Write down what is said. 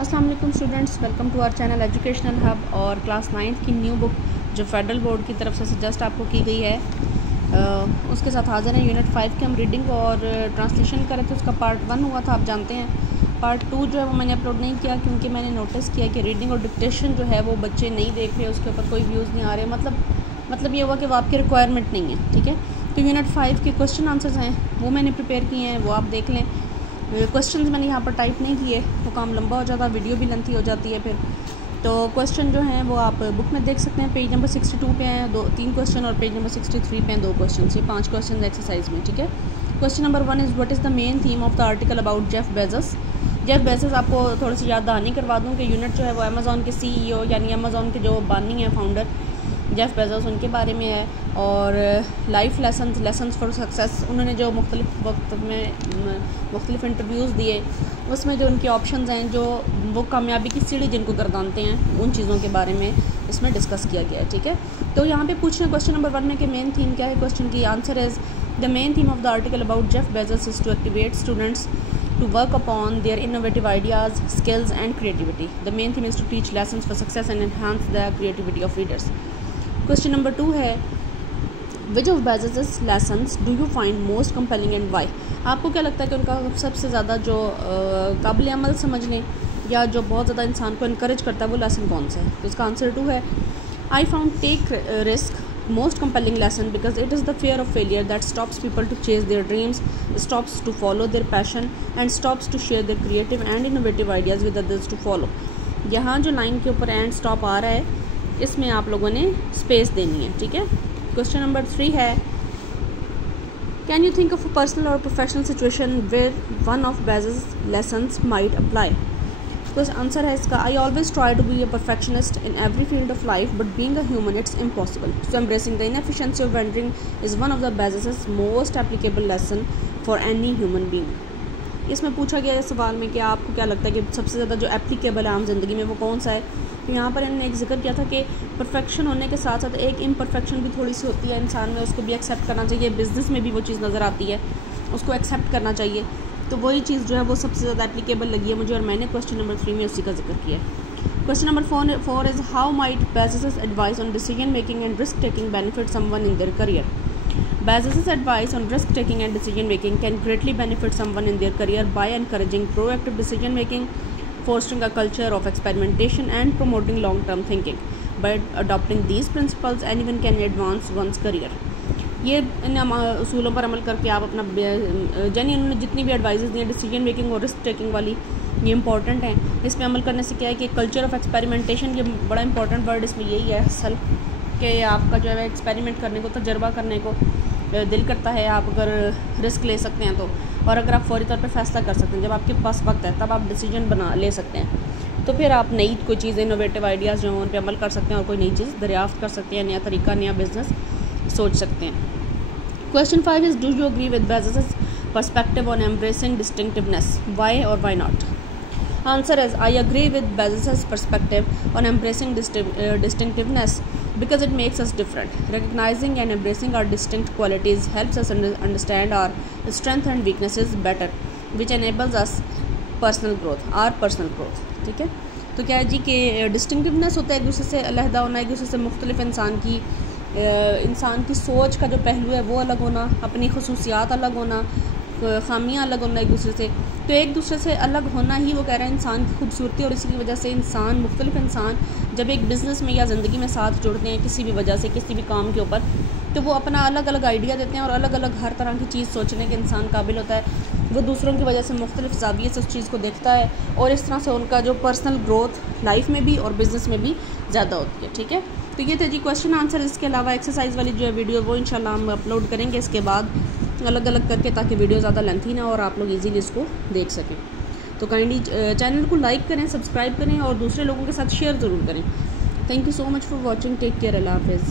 अस्सलाम वालेकुम students, welcome to our channel educational hub. और क्लास 9th की न्यू बुक जो फेडरल बोर्ड की तरफ से सजेस्ट आपको की गई है उसके साथ हाजिर है। यूनिट 5 के हम रीडिंग और ट्रांसलेशन कर रहे थे। उसका पार्ट 1 हुआ था, आप जानते हैं। पार्ट 2 जो है वो मैंने अपलोड नहीं किया क्योंकि मैंने नोटिस किया कि रीडिंग और डिक्टेशन जो है वो बच्चे नहीं देख रहे, उसके ऊपर कोई व्यूज़ नहीं आ रहे। मतलब ये हुआ कि वो आपकी रिक्वायरमेंट नहीं है, ठीक है। तो यूनिट 5 के क्वेश्चन आंसर्स हैं वो मैंने प्रिपेयर किए हैं, वो आप देख लें। क्वेश्चंस मैंने यहाँ पर टाइप नहीं किए, वो काम लंबा हो जाता, वीडियो भी लेंथी हो जाती है फिर। तो क्वेश्चन जो हैं वो आप बुक में देख सकते हैं। पेज नंबर 62 पे हैं 3 क्वेश्चन और पेज नंबर 63 पे हैं 2 क्वेश्चन। ये 5 क्वेश्चन एक्सरसाइज में, ठीक है। Question number 1 is what is the main theme of the article about Jeff Bezos. Jeff Bezos आपको थोड़ी सी याद दहानी करवा दूँ कि यूनिट जो है वो अमेज़ॉन के CEO यानी अमेज़ॉन के जो बानी हैं फाउंडर जेफ बेजोस, उनके बारे में है। और लाइफ लेसन्स फॉर सक्सेस, उन्होंने जो मुख्तलिफ वक्त में मुख्तलिफ इंटरव्यूज़ दिए उसमें जो उनके ऑप्शंस हैं, जो वो कामयाबी की सीढ़ी जिनको गर्दानते हैं, उन चीज़ों के बारे में इसमें डिस्कस किया गया है, ठीक है। तो यहाँ पे पूछ रहे हैं क्वेश्चन नंबर 1 में कि मेन थीम क्या है क्वेश्चन की। Answer is the main theme of the article about Jeff Bezos is to activate students to work upon their innovative ideas, skills and creativity. The main theme is to teach lessons for success and enhance the creativity of readers. Question number 2 है which of Bezos' lessons do you find most compelling and why? आपको क्या लगता है कि उनका सबसे ज़्यादा जो काबिल अमल समझ लें या जो बहुत ज़्यादा इंसान को इनकरेज करता है वो लेसन कौन सा है? तो इसका आंसर 2 है I found take risk most compelling lesson because it is the fear of failure that stops people to chase their dreams, stops to follow their passion and stops to share their creative and innovative ideas with others to follow. यहाँ जो line के ऊपर and stop आ रहा है इसमें आप लोगों ने स्पेस देनी है, ठीक है। क्वेश्चन नंबर 3 है can you think of a personal or professional situation where one of Bezos lessons might apply. तो आंसर है इसका I always try to be a perfectionist in every field of life but being a human it's impossible, so embracing the inefficiency of wandering is one of the Bezos most applicable lesson for any human being. इसमें पूछा गया है सवाल में कि आपको क्या लगता है कि सबसे ज़्यादा जो एप्लीकेबल है आम ज़िंदगी में वो कौन सा है। तो यहाँ पर इन्होंने एक जिक्र किया था कि परफेक्शन होने के साथ साथ एक इम्परफेक्शन भी थोड़ी सी होती है इंसान में, उसको भी एक्सेप्ट करना चाहिए। बिज़नेस में भी वो चीज़ नज़र आती है, उसको एक्सेप्ट करना चाहिए। तो वही चीज़ जो है वो सबसे ज़्यादा एप्लीकेबल लगी है मुझे और मैंने क्वेश्चन नंबर 3 में उसी का जिक्र किया है। Question number 4 is how might Bezos advice on decision making and risk taking benefit someone in their career. Bezos' advice on risk-taking and decision-making can greatly benefit someone in their career by encouraging proactive decision-making, fostering a culture of experimentation, and promoting long-term thinking. By adopting these principles, anyone can advance one's career. ये इन उसूलों पर अमल करके आप अपना यानी उन्होंने जितनी भी एडवाइजेस दी हैं डिसीजन मेकिंग और रिस्क टेकिंग वाली, ये इंपॉर्टेंट हैं। इसमें अमल करने से क्या है कि कल्चर ऑफ एक्सपेरिमेंटेशन, ये बड़ा इंपॉर्टेंट वर्ड इसमें यही है असल कि आपका जो है एक्सपेरिमेंट करने को, तजर्बा करने को दिल करता है। आप अगर रिस्क ले सकते हैं तो, और अगर आप फौरी तौर पे फैसला कर सकते हैं, जब आपके पास वक्त है तब आप डिसीजन ले सकते हैं। तो फिर आप नई कोई चीज़, इनोवेटिव आइडियाज़ जो हैं उन पर अमल कर सकते हैं और कोई नई चीज़ दरियाफ्त कर सकते हैं, नया तरीका, नया बिजनेस सोच सकते हैं। Question 5 is do you agree with Bezos perspective on embracing distinctiveness, why or why not. Answer is I agree with Bezos' perspective on embracing distinctiveness because it makes us different. Recognizing and embracing our distinct qualities helps us understand our strengths and weaknesses better, which enables us personal growth. ठीक है। तो क्या है जी कि distinctiveness होता है एक दूसरे से अलहदा होना, एक दूसरे से मुख्तलिफ इंसान की सोच का जो पहलू है वो अलग होना, अपनी खसूसियात अलग होना, खामियाँ अलग होना एक दूसरे से। तो एक दूसरे से अलग होना ही वो कह रहा है इंसान की खूबसूरती, और इसी की वजह से मुख्तलिफ इंसान जब एक बिज़नेस में या ज़िंदगी में साथ जुड़ते हैं किसी भी वजह से, किसी भी काम के ऊपर, तो वो अपना अलग अलग आइडिया देते हैं और अलग अलग हर तरह की चीज़ सोचने के इंसान काबिल होता है। वो दूसरों की वजह से मुख्तलिफ ज़ाविये से उस चीज़ को देखता है और इस तरह से उनका जो पर्सनल ग्रोथ लाइफ में भी और बिज़नेस में भी ज़्यादा होती है, ठीक है। तो ये थे जी क्वेश्चन आंसर। इसके अलावा एक्सरसाइज वाली जो है वीडियो वो इंशाल्लाह हम अपलोड करेंगे इसके बाद अलग अलग करके, ताकि वीडियो ज़्यादा लेंथी ना और आप लोग इजीली इसको देख सकें। तो काइंडली चैनल को लाइक करें, सब्सक्राइब करें और दूसरे लोगों के साथ शेयर ज़रूर करें। Thank you so much for watching. Take care. अल्लाह हाफिज़।